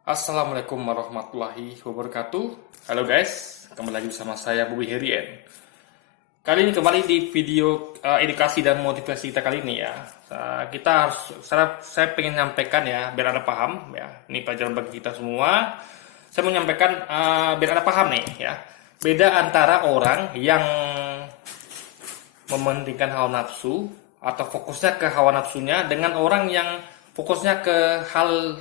Assalamualaikum warahmatullahi wabarakatuh. Halo guys, kembali lagi bersama saya Bobby Herian. Kali ini kembali di video edukasi dan motivasi kita kali ini ya. Kita harus, saya pengen nyampaikan ya, biar Anda paham ya. Ini pelajaran bagi kita semua. Saya mau nyampaikan biar Anda paham nih ya. Beda antara orang yang mementingkan hawa nafsu atau fokusnya ke hawa nafsunya dengan orang yang fokusnya ke hal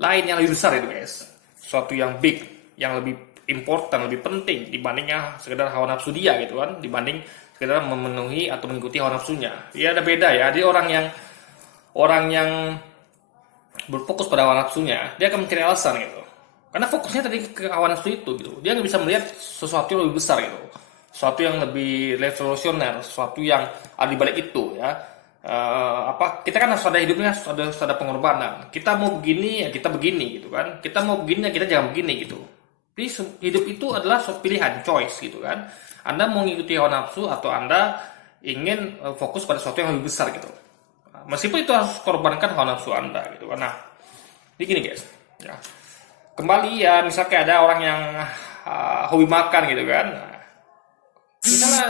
lain yang lebih besar itu guys, sesuatu yang big, yang lebih important, lebih penting dibandingnya sekedar hawa nafsu dia gitu kan, dibanding sekedar memenuhi atau mengikuti hawa nafsunya. Ya ada beda ya. Jadi orang yang berfokus pada hawa nafsunya, dia akan mencari alasan gitu, karena fokusnya tadi ke hawa nafsu itu gitu. Dia nggak bisa melihat sesuatu yang lebih besar gitu, sesuatu yang lebih revolusioner, sesuatu yang ada di balik itu ya. Kita kan harus ada hidupnya, harus ada pengorbanan. Kita mau begini ya kita begini gitu kan, kita mau begini ya kita jangan begini gitu. Jadi hidup itu adalah suatu pilihan, choice gitu kan. Anda mau mengikuti hawa nafsu atau Anda ingin fokus pada sesuatu yang lebih besar gitu. Meskipun itu harus korbankan hawa nafsu Anda gitu kan. Nah, jadi gini guys ya, kembali ya, misalnya ada orang yang hobi makan gitu kan. Nah, misalnya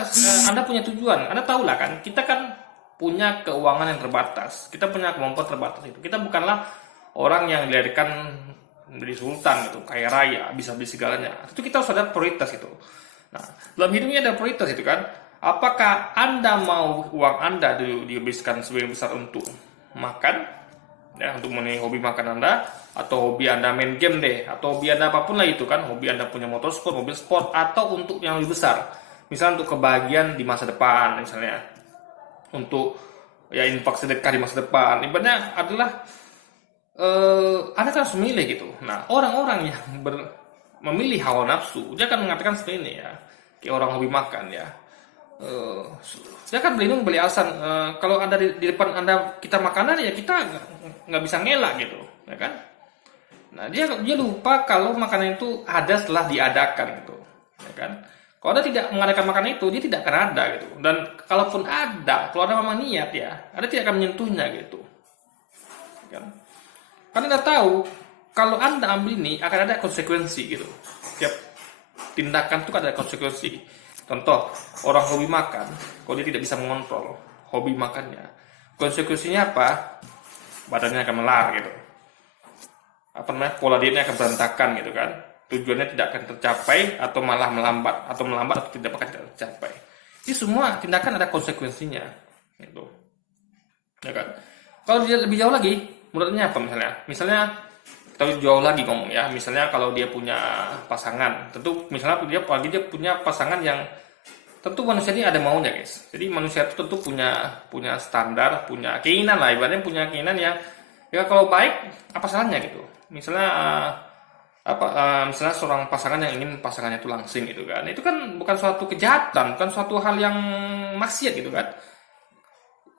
Anda punya tujuan, Anda tahu lah kan, kita kan punya keuangan yang terbatas, kita punya kemampuan terbatas itu. Kita bukanlah orang yang dilahirkan menjadi sultan gitu, kaya raya, bisa beli segalanya. Itu kita harus ada prioritas itu. Nah, dalam hidupnya ada prioritas itu kan. Apakah Anda mau uang Anda dihabiskan sebagian besar untuk makan, ya, untuk memenuhi hobi makan Anda, atau hobi Anda main game deh, atau hobi Anda apapun lah itu kan, hobi Anda punya motor sport, mobil sport, atau untuk yang lebih besar, misalnya untuk kebahagiaan di masa depan, misalnya untuk ya infak sedekah di masa depan. Ibaratnya adalah Anda kan harus memilih gitu. Nah, orang-orang yang memilih hawa nafsu, dia akan mengatakan seperti ini ya, kayak orang hobi makan ya. Dia kan beli alasan, kalau Anda di depan Anda kita makanan ya kita nggak bisa ngelak gitu, ya kan? Nah, dia lupa kalau makanan itu ada setelah diadakan gitu, ya kan? Kalau Anda tidak mengadakan makanan itu, dia tidak akan ada gitu. Dan kalaupun ada, kalau Anda memang niat ya, Anda tidak akan menyentuhnya gitu. Kan? Karena Anda tahu, kalau Anda ambil ini akan ada konsekuensi gitu. Setiap tindakan itu ada konsekuensi. Contoh, orang hobi makan, kalau dia tidak bisa mengontrol hobi makannya, konsekuensinya apa? Badannya akan melar gitu. Pola dietnya akan berantakan gitu kan. Tujuannya tidak akan tercapai atau malah melambat atau tidak akan tercapai. Ini semua tindakan ada konsekuensinya gitu. Ya kan? Kalau dia lebih jauh lagi, menurutnya apa misalnya kita jauh lagi ngomong ya, misalnya kalau dia punya pasangan, tentu misalnya dia punya pasangan yang tentu manusia ini ada maunya guys. Jadi manusia itu tentu punya standar, punya keinginan lah, ibaratnya punya keinginan yang ya kalau baik apa salahnya gitu. Misalnya seorang pasangan yang ingin pasangannya itu langsing gitu kan, itu kan bukan suatu kejahatan, bukan suatu hal yang maksiat gitu kan.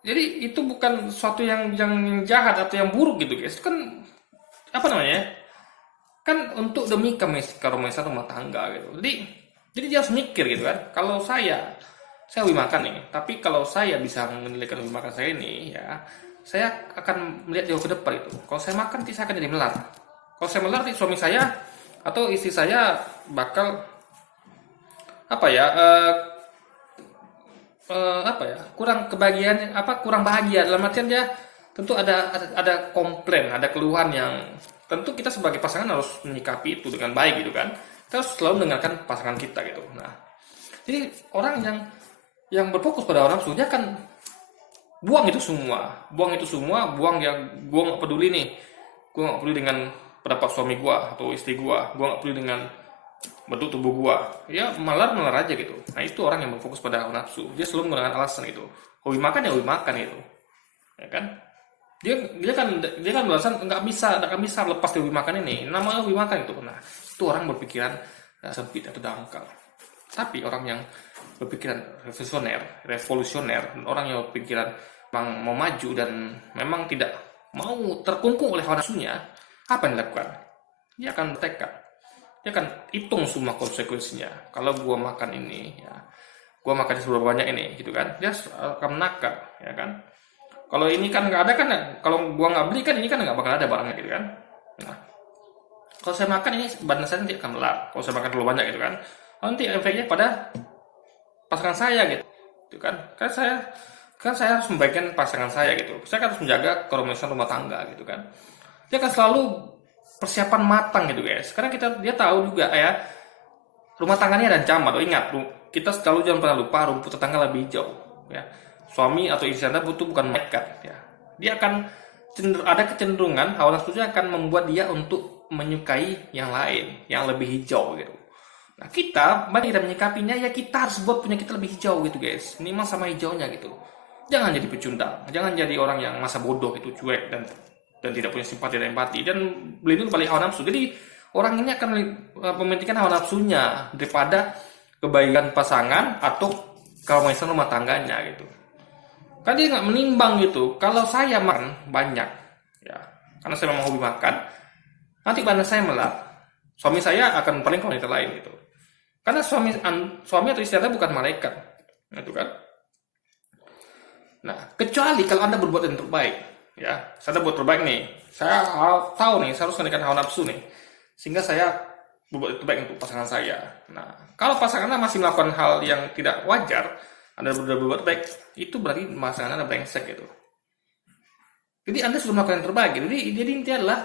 Jadi itu bukan suatu yang jahat atau yang buruk gitu guys. Itu kan apa namanya, kan untuk demi keharmonisan rumah tangga gitu. Jadi dia harus mikir gitu kan, kalau saya hobi makan nih, tapi kalau saya bisa mengendalikan hobi makan saya ini ya, saya akan melihat jauh ke depan itu. Kalau saya makan, saya akan jadi melar. Kalau saya melar, suami saya atau istri saya bakal kurang kebahagiaan, kurang bahagia, dalam artian dia tentu ada komplain, ada keluhan yang tentu kita sebagai pasangan harus menyikapi itu dengan baik gitu kan. Kita harus selalu mendengarkan pasangan kita gitu. Nah, jadi orang yang berfokus pada orang nafsu, dia akan buang itu semua, gue nggak peduli nih, gue nggak peduli dengan pendapat suami gue atau istri gue nggak peduli dengan bentuk tubuh gue, ya melar aja gitu. Nah, itu orang yang berfokus pada hawa nafsu, dia selalu menggunakan alasan itu. Hobi makan ya hobi makan gitu, ya kan? Dia kan beralasan nggak bisa lepas dari hobi makan ini, namanya hobi makan itu. Nah, itu orang berpikiran sempit atau dangkal. Tapi orang yang berpikiran revolusioner, orang yang berpikiran memang mau maju dan memang tidak mau terkungkung oleh hawa nafsunya, apa yang dilakukan? Dia akan bertekad, dia akan hitung semua konsekuensinya. Kalau gua makan ini, ya, gua makan seberapa banyak ini, gitu kan? Dia akan menakar, ya kan? Kalau ini kan nggak ada kan, kalau gua nggak beli kan ini kan nggak bakal ada barangnya, gitu kan? Nah, Kalau saya makan ini badan saya nanti akan melar. Kalau saya makan terlalu banyak gitu kan, nanti efeknya pada pasangan saya gitu kan. Kan saya harus membaikkan pasangan saya gitu. Saya kan harus menjaga keharmonisan rumah tangga gitu kan. Dia akan selalu persiapan matang gitu guys. Karena dia tahu juga ya, rumah tangganya ada ancaman. Ingat, kita selalu jangan pernah lupa rumput tetangga lebih hijau ya. Suami atau istri Anda bukan malaikat ya. Dia akan ada kecenderungan hawa nafsunya akan membuat dia untuk menyukai yang lain yang lebih hijau gitu. Nah, mari kita menyikapinya ya, kita harus buat punya kita lebih hijau gitu guys. Ini memang sama hijaunya gitu. Jangan jadi pecundang, jangan jadi orang yang masa bodoh itu, cuek dan tidak punya simpati dan empati dan berlindung balik hawa nafsu. Jadi orang ini akan mementingkan hawa nafsunya daripada kebaikan pasangan atau keharmonisan rumah tangganya gitu. Kan dia nggak menimbang gitu. Kalau saya makan banyak ya, karena saya memang hobi makan, nanti badan saya melar. Suami saya akan paling ke wanita lain gitu. Karena suami atau istri Anda bukan malaikat, gitu kan? Nah, kecuali kalau Anda berbuat yang terbaik, ya, saya buat terbaik nih. Saya tahu nih, saya harus mengendalikan hawa nafsu nih, sehingga saya berbuat yang terbaik untuk pasangan saya. Nah, kalau pasangan Anda masih melakukan hal yang tidak wajar, Anda berbuat baik, itu berarti pasangan Anda brengsek gitu. Jadi Anda sudah melakukan yang terbaik. Jadi intinya adalah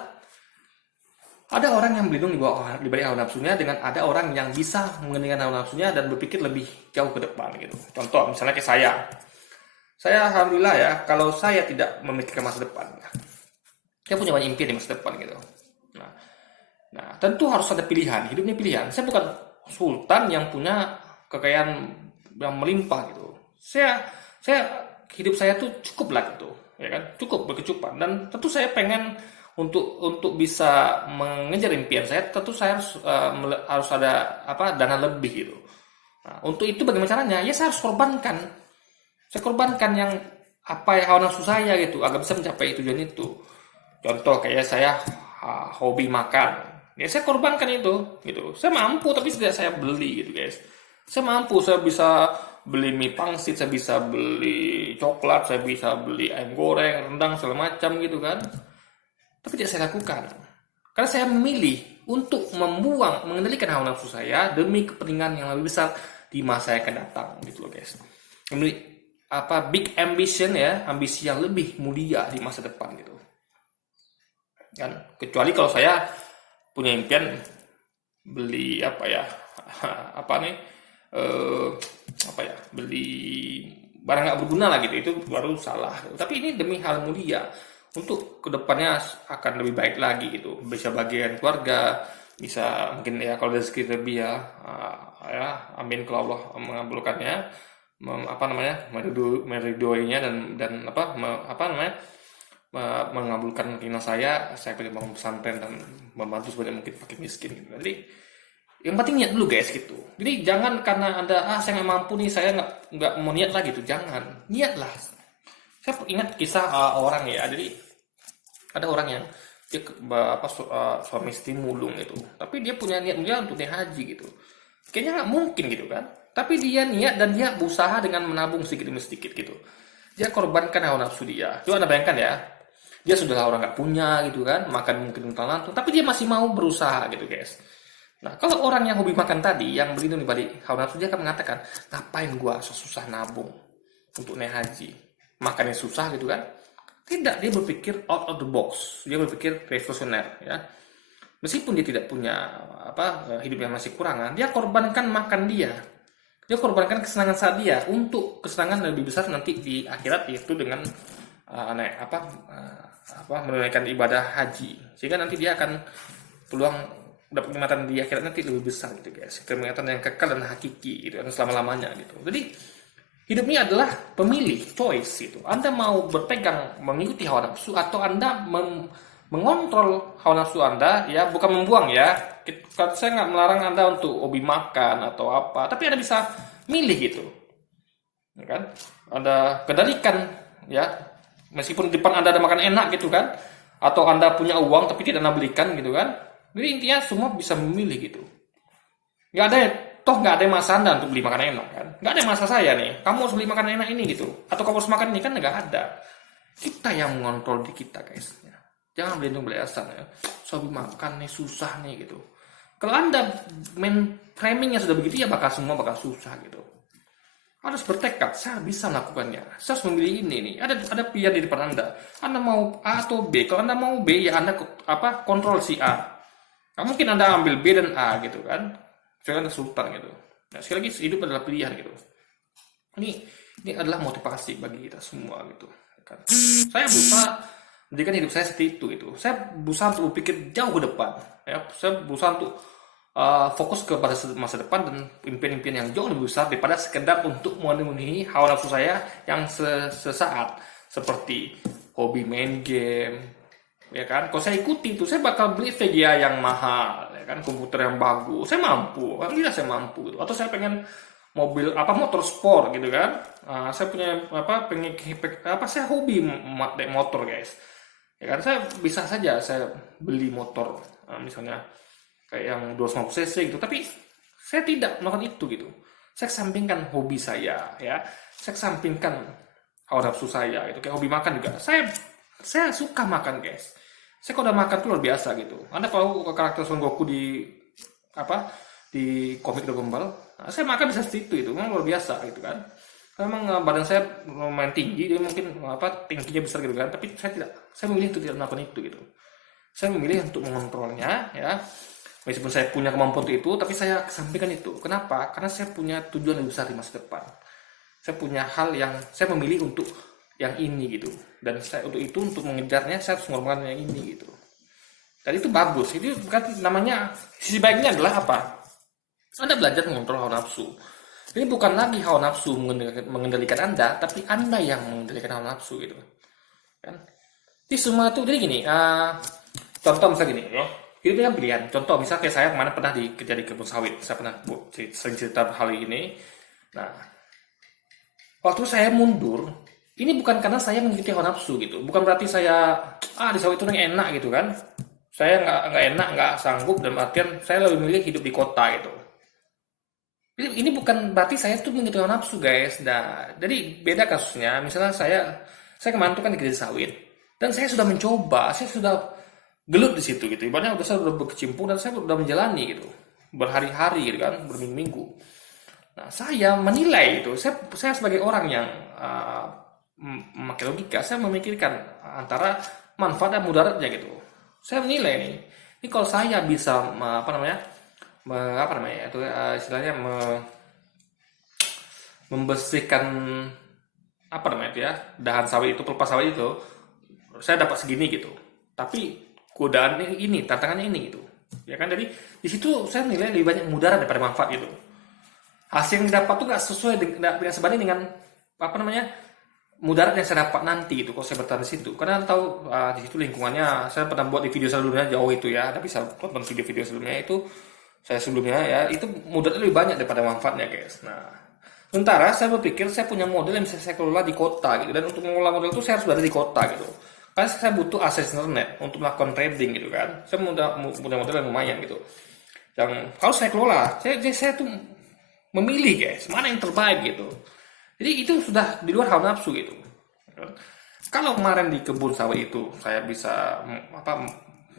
ada orang yang berlindung di balik hawa nafsunya dengan ada orang yang bisa mengendalikan hawa nafsunya dan berpikir lebih jauh ke depan gitu. Contoh misalnya kayak saya. Saya alhamdulillah ya, kalau saya tidak memikirkan masa depan, saya punya banyak impian di masa depan gitu. Nah, tentu harus ada pilihan. Hidup ini pilihan. Saya bukan sultan yang punya kekayaan yang melimpah gitu. Hidup saya tuh cukup lah gitu, ya kan? Cukup berkecukupan dan tentu saya pengen untuk bisa mengejar impian saya, tentu saya harus ada dana lebih gitu. Nah, untuk itu bagaimana caranya? Ya saya harus korbankan. Saya korbankan yang hawa nafsu saya gitu agar bisa mencapai tujuan itu. Contoh kayak saya hobi makan. Ya saya korbankan itu gitu. Saya mampu tapi tidak saya beli gitu guys. Saya mampu, saya bisa beli mie pangsit, saya bisa beli coklat, saya bisa beli ayam goreng, rendang segala macam gitu kan. Tapi tidak saya lakukan. Karena saya memilih untuk mengendalikan hawa nafsu saya demi kepentingan yang lebih besar di masa yang akan datang gitu loh guys. Memilih big ambition ya, ambisi yang lebih mulia di masa depan gitu. Kan kecuali kalau saya punya impian beli beli barang nggak berguna lah gitu, itu baru salah. Tapi ini demi hal mulia untuk kedepannya akan lebih baik lagi gitu, bisa bagian keluarga, bisa mungkin ya kalau rezeki lebih ya amin kalau Allah mengabulkannya, meridhoinya dan mengabulkan keinginan saya pengen bangun pesantren dan membantu sebanyak mungkin fakir miskin gitu. Jadi yang penting niat dulu guys gitu. Jadi jangan karena Anda saya nggak mampu nih, saya nggak mau niat lagi gitu, jangan, niatlah. Saya ingat kisah orang ya, jadi ada orang yang dia suami istri mulung gitu, tapi dia punya niat mulia untuk naik haji gitu. Kayaknya nggak mungkin gitu kan, tapi dia niat dan dia berusaha dengan menabung sedikit demi sedikit gitu. Dia korbankan hawa nafsu dia. Coba Anda bayangkan ya, dia sudah orang nggak punya gitu kan, makan mungkin lantung, tapi dia masih mau berusaha gitu guys. Nah, kalau orang yang hobi makan tadi, yang berlindung di balik hawa nafsu, dia akan mengatakan, ngapain gua susah nabung untuk naik haji, makannya susah gitu kan? Tidak, dia berpikir out of the box, dia berpikir revolusioner ya. Meskipun dia tidak punya hidup yang masih kurangan, dia korbankan makan dia korbankan kesenangan saat dia untuk kesenangan lebih besar nanti di akhirat, yaitu dengan menunaikan ibadah haji, sehingga nanti dia akan peluang dapat kenikmatan di akhirat nanti lebih besar gitu guys, kenikmatan yang kekal dan hakiki gitu, selama-lamanya gitu. Jadi hidup ini adalah pemilih, choice gitu. Anda mau berpegang mengikuti hawa nafsu atau Anda mengontrol hawa nafsu Anda ya, bukan membuang ya. Saya nggak melarang Anda untuk hobi makan atau apa, tapi Anda bisa milih gitu, ya kan? Anda kendalikan ya, meskipun di depan Anda ada makan enak gitu kan, atau Anda punya uang tapi tidak Anda belikan gitu kan. Jadi intinya semua bisa memilih gitu. Nggak ada masa Anda untuk beli makanan enak kan? Nggak ada masa saya nih, kamu harus beli makanan enak ini gitu, atau kamu harus makan ini kan, nggak ada. Kita yang mengontrol di kita guys. Jangan berlindung beli alasan ya. Sobi makan nih susah nih gitu. Kalau Anda main framingnya sudah begitu ya semua bakal susah gitu. Harus bertekad, saya bisa melakukannya. Saya harus memilih ini nih. Ada pilihan di depan Anda. Anda mau A atau B. Kalau Anda mau B ya Anda kontrol si A. Nah, mungkin Anda ambil B dan A gitu kan. Saya Anda sultan gitu. Nah, sekali lagi hidup adalah pilihan gitu. Ini adalah motivasi bagi kita semua gitu. Kan? Saya berusaha menjadikan hidup saya seperti itu gitu. Saya berusaha untuk berpikir jauh ke depan. Ya, saya berusaha untuk fokus kepada masa depan dan impian-impian yang jauh lebih besar daripada sekedar untuk memenuhi hawa nafsu saya yang sesaat, seperti hobi main game, ya kan. Kalau saya ikuti itu, saya bakal beli VGA yang mahal, ya kan, komputer yang bagus, saya mampu, alhamdulillah saya mampu gitu. Atau saya pengen mobil motor sport gitu kan. Saya punya saya hobi naik motor guys, ya kan. Saya bisa saja saya beli motor misalnya kayak yang 250 cc gitu, tapi saya tidak melakukan itu gitu. Saya kesampingkan hobi saya, ya. Saya kesampingkan hawa nafsu saya, itu kayak hobi makan juga. Saya suka makan guys. Saya kalau udah makan tuh luar biasa gitu. Anda tahu karakter Son Goku di komik Dragon Ball? Nah, saya makan bisa seperti itu memang luar biasa gitu kan. Memang badan saya lumayan tinggi, jadi mungkin tingginya besar gitu kan. Tapi saya tidak. Saya memilih untuk tidak melakukan itu gitu. Saya memilih untuk mengontrolnya, ya. Meskipun saya punya kemampuan untuk itu, tapi saya kesampingkan itu. Kenapa? Karena saya punya tujuan yang besar di masa depan. Saya punya hal yang saya memilih untuk yang ini gitu. Dan untuk mengejarnya saya harus mengorbankan yang ini gitu. Dan itu bagus. Itu bukan namanya, sisi baiknya adalah apa? Anda belajar mengontrol hawa nafsu. Ini bukan lagi hawa nafsu mengendalikan Anda, tapi Anda yang mengendalikan hawa nafsu gitu. Kan? Jadi semua itu jadi gini. Contoh misalnya gini, ya. Itu kan pilihan. Contoh misalnya kayak saya kemarin pernah kerja di kebun sawit. Saya pernah sering cerita hal ini. Nah, waktu saya mundur, ini bukan karena saya mengikuti hawa nafsu gitu. Bukan berarti saya di sawit itu yang enak gitu kan. Saya nggak enak, nggak sanggup, dan artian saya lebih milih hidup di kota gitu. Ini bukan berarti saya tuh mengikuti hawa nafsu guys. Nah, jadi beda kasusnya. Misalnya saya kemarin tuh kan kerja di sawit, dan saya sudah mencoba, saya sudah gelut di situ gitu. Ibaratnya saya udah berkecimpung dan saya udah menjalani gitu. Berhari-hari gitu kan, berminggu-minggu. Nah, saya menilai itu. Saya sebagai orang yang memakai logika, saya memikirkan antara manfaat dan mudaratnya gitu. Saya menilai nih, ini kalau saya bisa istilahnya membersihkan dahan sawit itu, pelepas sawit itu, saya dapat segini gitu. Tapi godaan ini, tantangannya ini gitu. Ya kan, jadi di situ saya nilai lebih banyak mudarat daripada manfaat gitu. Hasil yang didapat tuh nggak sesuai dengan sebanding dengan mudarat yang saya dapat nanti itu kalau saya bertahan di situ. Karena tahu di situ lingkungannya, saya pernah buat di video sebelumnya jauh itu ya, Anda bisa tonton video sebelumnya itu saya sebelumnya ya, itu mudaratnya lebih banyak daripada manfaatnya guys. Nah, sementara saya berpikir saya punya model yang bisa saya kelola di kota gitu, dan untuk mengelola model itu saya harus berada di kota gitu. Karena saya butuh akses internet untuk melakukan trading gitu kan. Saya punya modal yang lumayan gitu. Yang harus saya kelola. Saya tuh memilih guys, mana yang terbaik gitu. Jadi itu sudah di luar hawa nafsu gitu. Kalau kemarin di kebun sawit itu saya bisa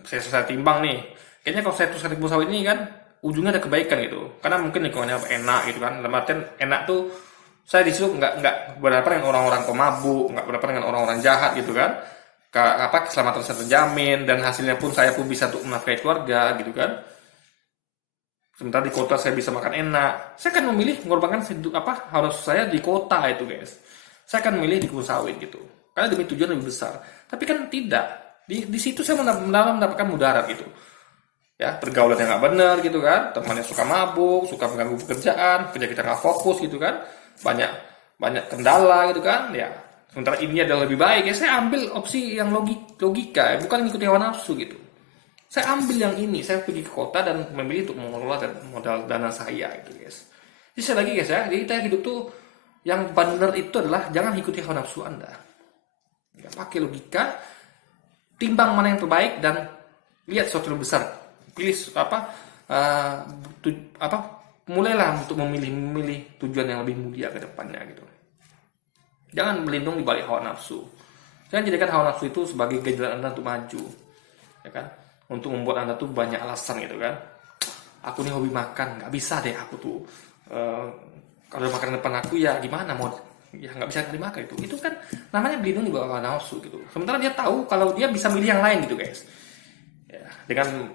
saya timbang nih. Kayaknya kalau saya teruskan di kebun sawit ini kan ujungnya ada kebaikan gitu. Karena mungkin lingkungannya enak gitu kan. Dalam artian enak tuh saya disitu nggak berhadapan dengan orang-orang pemabuk, nggak berhadapan dengan orang-orang jahat gitu kan. Keselamatan saya terjamin, dan hasilnya pun saya pun bisa untuk menafkahi keluarga gitu kan. Sementara di kota saya bisa makan enak. Saya akan memilih mengorbankan harus saya di kota itu guys. Saya akan memilih di kebun sawit gitu. Karena demi tujuan lebih besar. Tapi kan tidak. Di situ saya mendapatkan mudarat gitu. Ya, pergaulan yang nggak benar gitu kan. Temannya suka mabuk, suka mengganggu pekerjaan, kerja kita nggak fokus gitu kan. Banyak kendala gitu kan. Ya. Sementara ini adalah lebih baik ya, saya ambil opsi yang logika ya, bukan mengikuti hawa nafsu gitu. Saya ambil yang ini, saya pergi ke kota dan memilih untuk mengelola modal dana saya gitu guys. Jadi sekali lagi guys ya, jadi kita hidup tuh yang benar itu adalah jangan ikuti hawa nafsu Anda. Ya, pakai logika, timbang mana yang terbaik dan lihat sesuatu yang besar. Pilih mulailah untuk memilih tujuan yang lebih mulia ke depannya gitu. Jangan melindungi di balik hawa nafsu. Jangan jadikan hawa nafsu itu sebagai ganjalan Anda untuk maju. ya kan? Untuk membuat Anda tuh banyak alasan gitu kan. Aku nih hobi makan, nggak bisa deh aku tuh kalau makan depan aku ya gimana mau, ya nggak bisa dimakan itu kan namanya melindungi bawah nafsu gitu. Sementara dia tahu kalau dia bisa milih yang lain gitu guys. Ya, dengan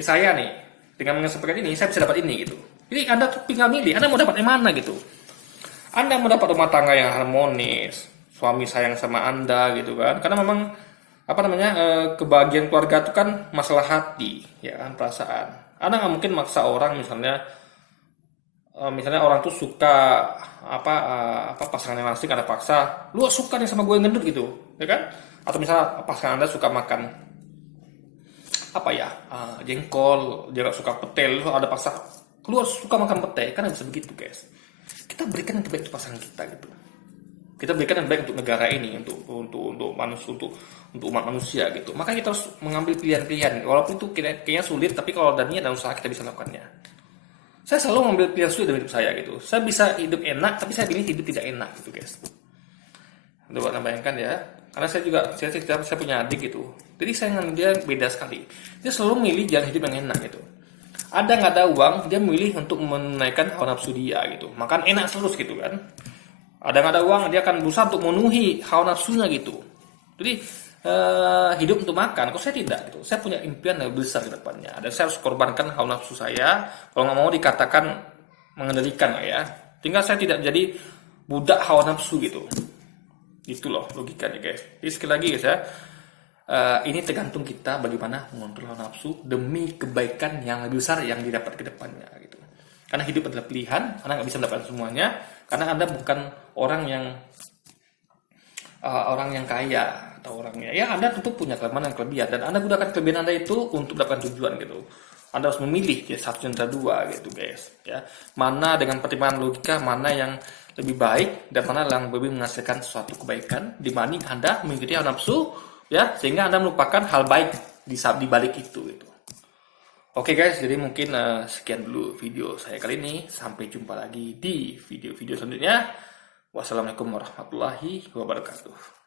saya nih, dengan mengesempatkan ini saya bisa dapat ini gitu. Jadi Anda tuh tinggal milih, Anda mau dapat yang mana gitu. Anda mau dapat rumah tangga yang harmonis, suami sayang sama Anda gitu kan. Karena memang apa namanya kebahagiaan keluarga itu kan masalah hati, ya kan, perasaan. Anda nggak mungkin maksa orang misalnya orang tuh suka apa pasangan yang asik, Anda paksa, lu suka nih sama gue yang gendut gitu, ya kan? Atau misalnya pasangan Anda suka makan apa ya jengkol, dia nggak suka pete, lu ada paksa, lu harus suka makan pete, kan nggak bisa begitu guys. Kita berikan yang terbaik untuk pasangan kita gitu. Kita berikan yang baik untuk negara ini, untuk umat manusia gitu. Maka kita harus mengambil pilihan-pilihan, walaupun itu kayaknya sulit, tapi kalau ada niat dan usaha kita bisa melakukannya. Saya selalu mengambil pilihan sulit dalam hidup saya gitu. Saya bisa hidup enak, tapi saya pilih hidup tidak enak gitu guys. Coba bayangkan ya, karena saya punya adik gitu. Jadi saya dengan dia beda sekali. Dia selalu milih jalan hidup yang enak gitu. Ada nggak ada uang, dia milih untuk menaikkan hawa nafsu dia gitu. Makan enak terus gitu kan. Ada nggak ada uang, dia akan berusaha untuk memenuhi hawa nafsunya gitu. Jadi hidup untuk makan, kok saya tidak gitu. Saya punya impian yang besar ke depannya. Dan saya harus korbankan hawa nafsu saya. Kalau nggak mau dikatakan mengendalikan lah ya. Tinggal saya tidak jadi budak hawa nafsu gitu. Itu loh logikanya guys. Jadi sekali lagi guys ya, ini tergantung kita bagaimana mengontrol hawa nafsu demi kebaikan yang lebih besar yang didapat ke depannya gitu. Karena hidup adalah pilihan, Anda nggak bisa mendapatkan semuanya. Karena Anda bukan orang yang kaya atau orangnya ya, Anda tentu punya kelemahan dan kelebihan, dan Anda gunakan kelebihan Anda itu untuk mendapatkan tujuan gitu. Anda harus memilih ya, satu antara dua gitu guys ya, mana dengan pertimbangan logika mana yang lebih baik dan mana yang lebih menghasilkan suatu kebaikan dibanding Anda mengikuti hawa nafsu ya, sehingga Anda melupakan hal baik di balik itu gitu. Oke guys, jadi mungkin sekian dulu video saya kali ini. Sampai jumpa lagi di video-video selanjutnya. Wassalamualaikum warahmatullahi wabarakatuh.